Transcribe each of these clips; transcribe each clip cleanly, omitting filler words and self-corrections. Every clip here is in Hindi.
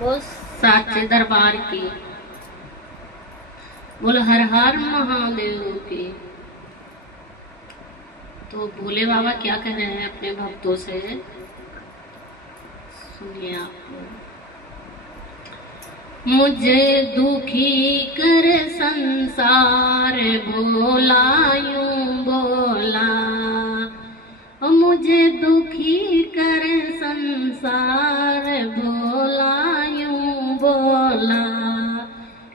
वो साचे दरबार की, बोलो हर हर महादेव की। तो भोले बाबा क्या कह रहे हैं अपने भक्तों से, सुनिए आप। मुझे दुखी कर संसार भोला यूं बोला, मुझे दुखी कर संसार भोला यूं बोला,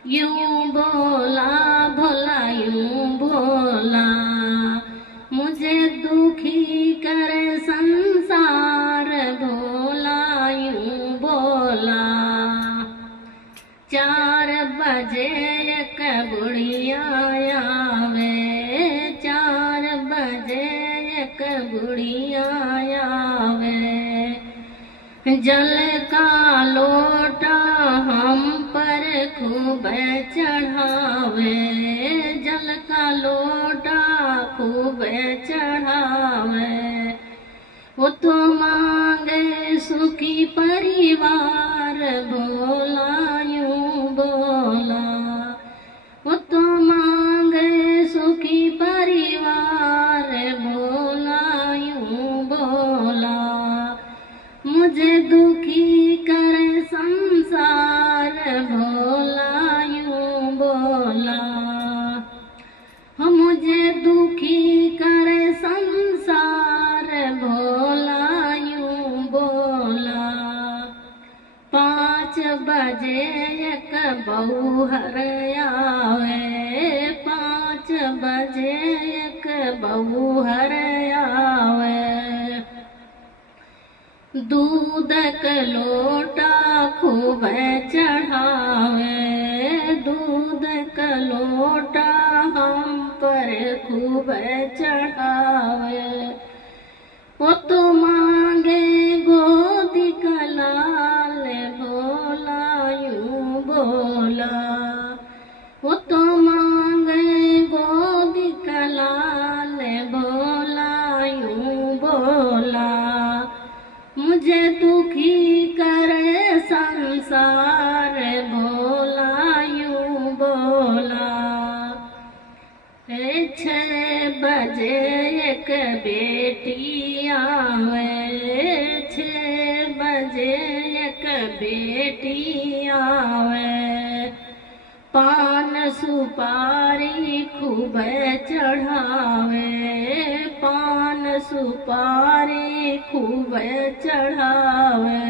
यूं बोला भोला यूं बोला। मुझे दुखी कर संसार भोला यूं बोला। 4 बजे एक बुढ़िया आवे, 4 बजे एक बुढ़िया आवे। जल का लोटा हम पर खूब चढ़ावे, जल का लोटा खूब चढ़ावे। वो तो मांगे सुखी परिवार भोला यूं बोला, वो तो मांगे सुखी परिवार भोला यूं बोला। मुझे दुखी कर संसार भोला यूं बोला, मुझे दुखी कर संसार भोला यूं बोला। 5 बजे एक बहूहर आवे, 5 बजे एक बहूहर आवे। दूध का लोटा खूब चढ़ावे, दूध का लोटा हम पर खूब चढ़ावे। वो तो मांगे गोदी का लाल भोला यूं बोला, वो तो मांगे गोदी का लाल भोला यूं बोला। मुझे दुखी करे संसार भोला यूं बोला। 6 बजे एक बेटी आवे, 6 बजे एक बेटी आवे। पान सुपारी खूब चढ़ावे, पान सुपारी खूब चढ़ावे।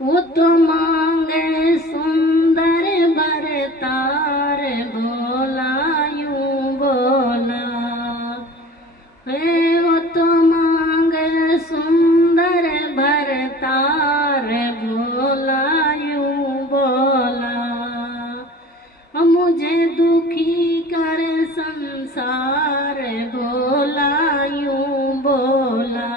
वो तो मांगे सुंदर बरतार भोला यूं बोला। वो तो मांगे सुंदर बरतार भोला यूं बोला। मुझे दुखी कर संसार भोला यूं बोला,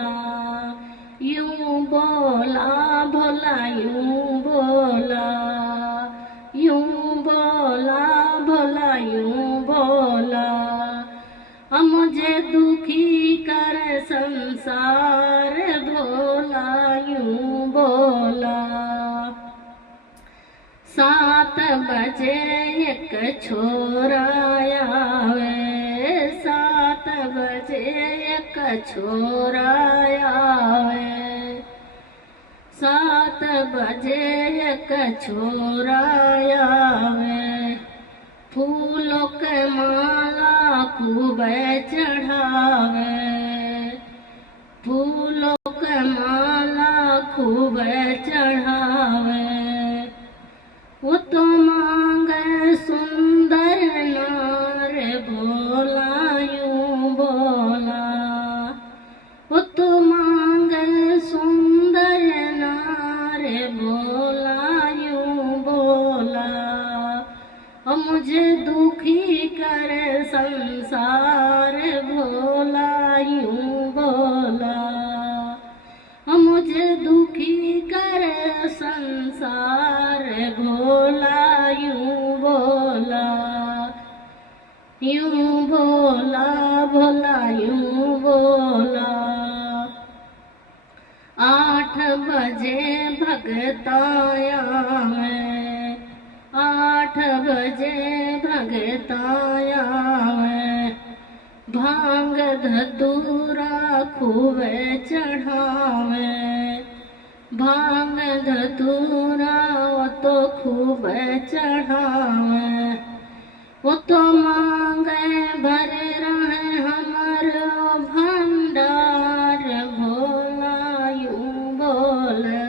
यूं बोला भोला यूं बोला, यूं बोला भोला यूं बोला। मुझे दुखी कर संसार भोला यूं बोला। 7 बजे एक छोरा आवे, 7 बजे एक छोरा आवे। 7 बजे एक छोरा आवे। फूलों के माला खूब चढ़ावे, फूलों के माला खूब चढ़ावे। वो तो मांगे सुंदर नार भोला यूं बोला, वो तो मांगे सुंदर नार भोला यूं बोला। मुझे दुखी कर संसार भोला यूं बोला, मुझे दुखी कर संसार भोला यूं बोला, यूं बोला भोला यूं बोला। 8 बजे भगताया में, 8 बजे भगताया में, भांग धतूरा खूबे चढ़ावे, भांग धतूरा वो तो खूबे चढ़ावे, वो तो मांगे भरे रहे हमारो भंडार, भोला यूं बोले,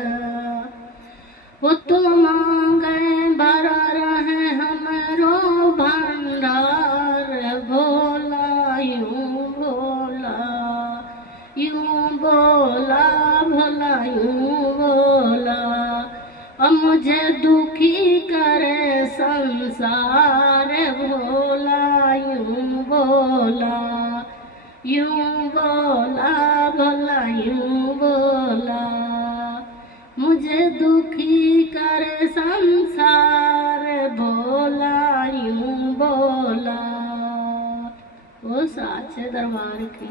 वो तो मांगे भरा रहे हमारो भंडार, भोला यूं बोला, यूं बोला, भोला यूं बोला। अब मुझे दुखी करे संसार, भोला यूं बोला, यूं बोला, भोला यूं बोला। मुझे दुखी करे संसार, भोला यूं बोला। वो साचे दरबार की।